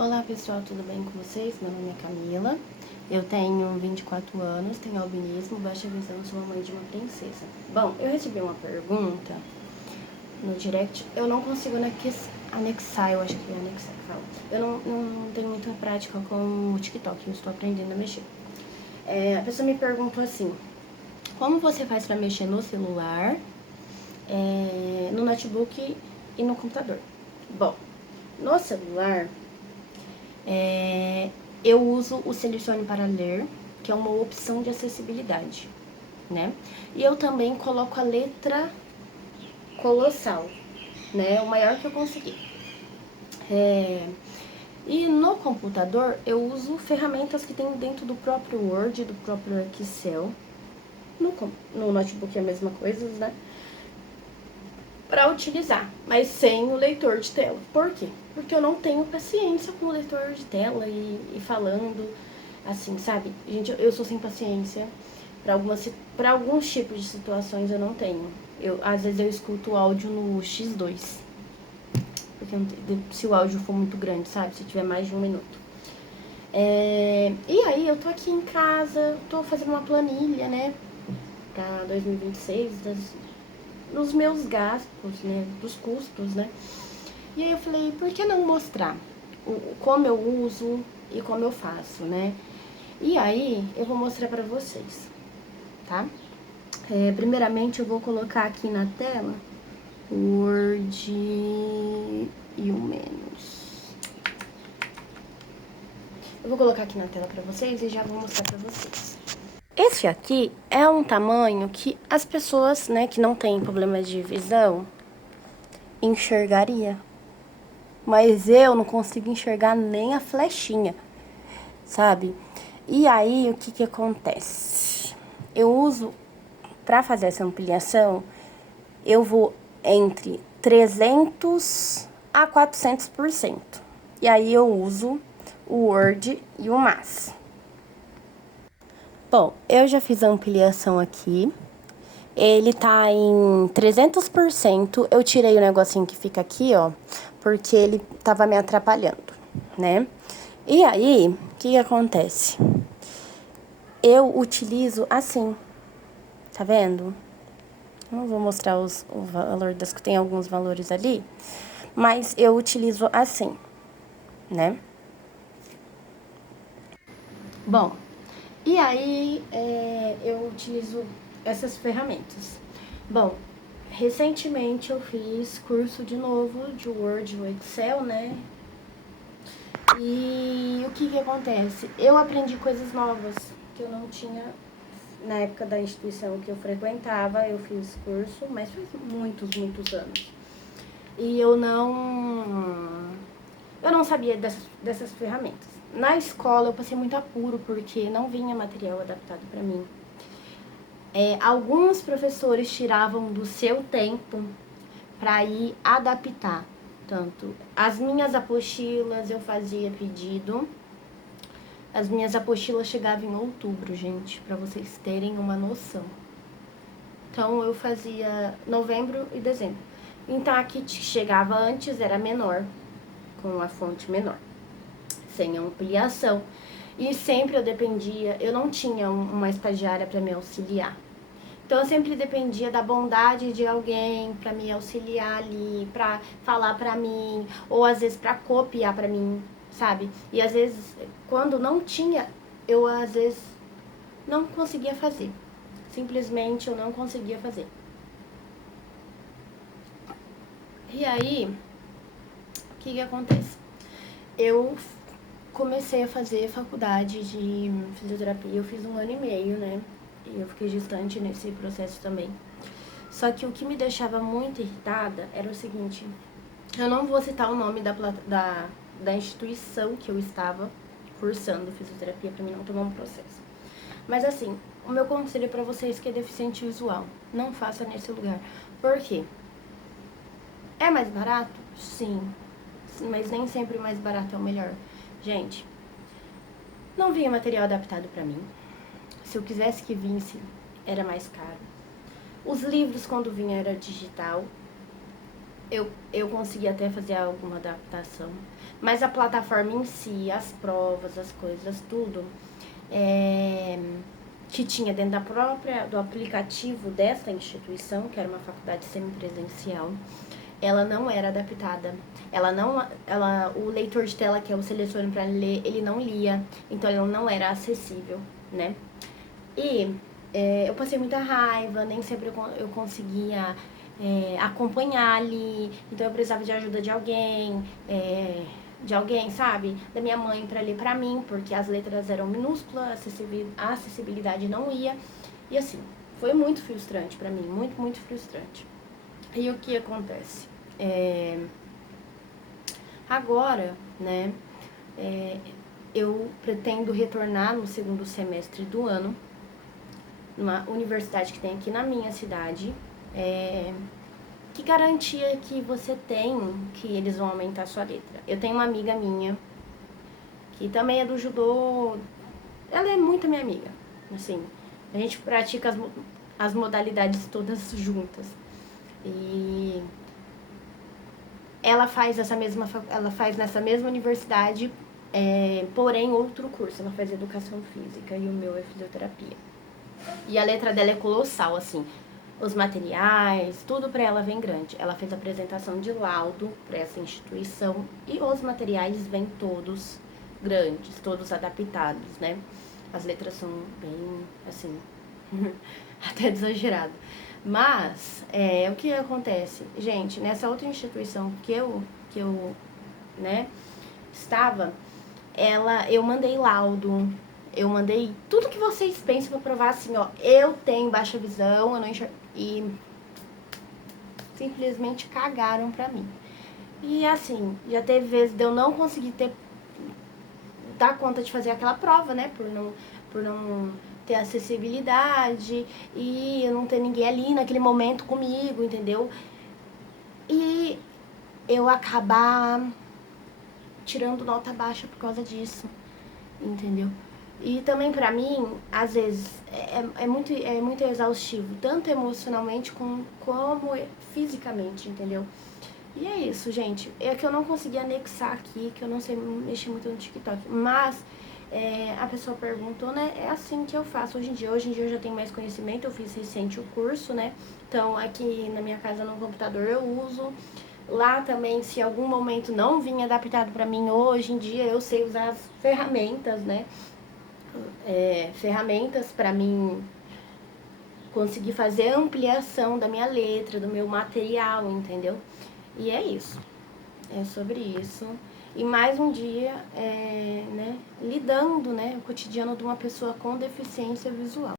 Olá pessoal, tudo bem com vocês? Meu nome é Camila, eu tenho 24 anos, tenho albinismo, baixa visão, sou a mãe de uma princesa. Bom, eu recebi uma pergunta no direct, eu não consigo anexar, eu acho que é anexar que fala. Eu não tenho muita prática com o TikTok, eu estou aprendendo a mexer. A pessoa me perguntou assim, como você faz para mexer no celular, no notebook e no computador? Bom, no celular, eu uso o Selecione para Ler, que é uma opção de acessibilidade, né? E eu também coloco a letra colossal, né? O maior que eu conseguir. E no computador, eu uso ferramentas que tem dentro do próprio Word, do próprio Excel. No notebook é a mesma coisa, né? Para utilizar, mas sem o leitor de tela. Por quê? Porque eu não tenho paciência com o leitor de tela e falando assim, sabe? Gente, eu sou sem paciência. Para alguns tipos de situações eu não tenho. Às vezes eu escuto o áudio no X2. Porque se o áudio for muito grande, sabe? Se tiver mais de 1 minuto. E aí eu tô aqui em casa, tô fazendo uma planilha, né? Pra 2026, nos meus gastos, né, dos custos, né? E aí eu falei, por que não mostrar como eu uso e como eu faço, né? E aí eu vou mostrar pra vocês, tá? Primeiramente eu vou colocar aqui na tela o Word e o menos. Eu vou colocar aqui na tela pra vocês e já vou mostrar pra vocês. Esse aqui é um tamanho que as pessoas, né, que não têm problema de visão, enxergaria. Mas eu não consigo enxergar nem a flechinha, sabe? E aí, o que acontece? Eu uso, pra fazer essa ampliação, eu vou entre 300 a 400%. E aí, eu uso o Word e o Max. Bom, eu já fiz a ampliação aqui. Ele tá em 300%. Eu tirei o negocinho que fica aqui, ó, porque ele tava me atrapalhando, né? E aí, o que acontece? Eu utilizo assim, tá vendo? Não vou mostrar o valor das que tem alguns valores ali, mas eu utilizo assim, né? Bom, e aí eu utilizo essas ferramentas. Bom, recentemente eu fiz curso de novo de Word e Excel, né? E o que acontece? Eu aprendi coisas novas que eu não tinha na época da instituição que eu frequentava. Eu fiz curso, mas faz muitos anos. E eu não sabia dessas ferramentas. Na escola eu passei muito apuro porque não vinha material adaptado para mim. Alguns professores tiravam do seu tempo para ir adaptar. Tanto as minhas apostilas eu fazia pedido. As minhas apostilas chegavam em outubro, gente, para vocês terem uma noção. Então eu fazia novembro e dezembro. Então a que chegava antes era menor, com a fonte menor, sem ampliação. E sempre eu dependia, eu não tinha uma estagiária para me auxiliar. Então eu sempre dependia da bondade de alguém para me auxiliar ali, para falar para mim, ou às vezes para copiar para mim, sabe? E às vezes, quando não tinha, eu às vezes não conseguia fazer. Simplesmente eu não conseguia fazer. E aí, o que acontece? Eu comecei a fazer faculdade de fisioterapia, eu fiz 1 ano e meio, né? E eu fiquei gestante nesse processo também. Só que o que me deixava muito irritada era o seguinte, eu não vou citar o nome da instituição que eu estava cursando fisioterapia para mim não tomar um processo. Mas assim, o meu conselho para vocês que é deficiente visual, não faça nesse lugar. Por quê? É mais barato? Sim. Mas nem sempre o mais barato é o melhor. Gente, não vinha material adaptado para mim. Se eu quisesse que vinsse, era mais caro. Os livros, quando vinha, era digital. Eu consegui até fazer alguma adaptação. Mas a plataforma em si, as provas, as coisas, tudo, que tinha dentro do aplicativo dessa instituição, que era uma faculdade semipresencial, ela não era adaptada. O leitor de tela que eu seleciono para ler, ele não lia, então ele não era acessível, né? E eu passei muita raiva, nem sempre eu conseguia acompanhar ali, então eu precisava de ajuda de alguém, sabe? Da minha mãe para ler para mim, porque as letras eram minúsculas, a acessibilidade não ia. E assim, foi muito frustrante para mim, muito, muito frustrante. E o que acontece? Agora, né, eu pretendo retornar no segundo semestre do ano, numa universidade que tem aqui na minha cidade. Que garantia que você tem que eles vão aumentar a sua letra? Eu tenho uma amiga minha, que também é do judô, ela é muito minha amiga, assim, a gente pratica as modalidades todas juntas. E ela faz nessa mesma universidade, porém outro curso, ela faz educação física e o meu é fisioterapia. E a letra dela é colossal, assim, os materiais, tudo pra ela vem grande. Ela fez a apresentação de laudo pra essa instituição e os materiais vêm todos grandes, todos adaptados, né? As letras são bem, assim, até exagerado. Mas, o que acontece? Gente, nessa outra instituição que eu né, estava, eu mandei laudo, eu mandei tudo que vocês pensam pra provar assim, ó, eu tenho baixa visão, eu não enxergo, e simplesmente cagaram pra mim. E assim, já teve vezes de eu não conseguir dar conta de fazer aquela prova, né, por não ter acessibilidade e eu não ter ninguém ali naquele momento comigo, entendeu? E eu acabar tirando nota baixa por causa disso, entendeu? E também pra mim, às vezes, é muito exaustivo, tanto emocionalmente como fisicamente, entendeu? E é isso, gente. É que eu não consegui anexar aqui, que eu não sei mexer muito no TikTok. Mas a pessoa perguntou, né? É assim que eu faço hoje em dia. Hoje em dia eu já tenho mais conhecimento, eu fiz recente o curso, né? Então aqui na minha casa no computador eu uso. Lá também, se em algum momento não vinha adaptado pra mim, hoje em dia eu sei usar as ferramentas, né? Ferramentas pra mim conseguir fazer a ampliação da minha letra, do meu material, entendeu? E é isso. É sobre isso. E mais um dia, né, lidando, né, o cotidiano de uma pessoa com deficiência visual.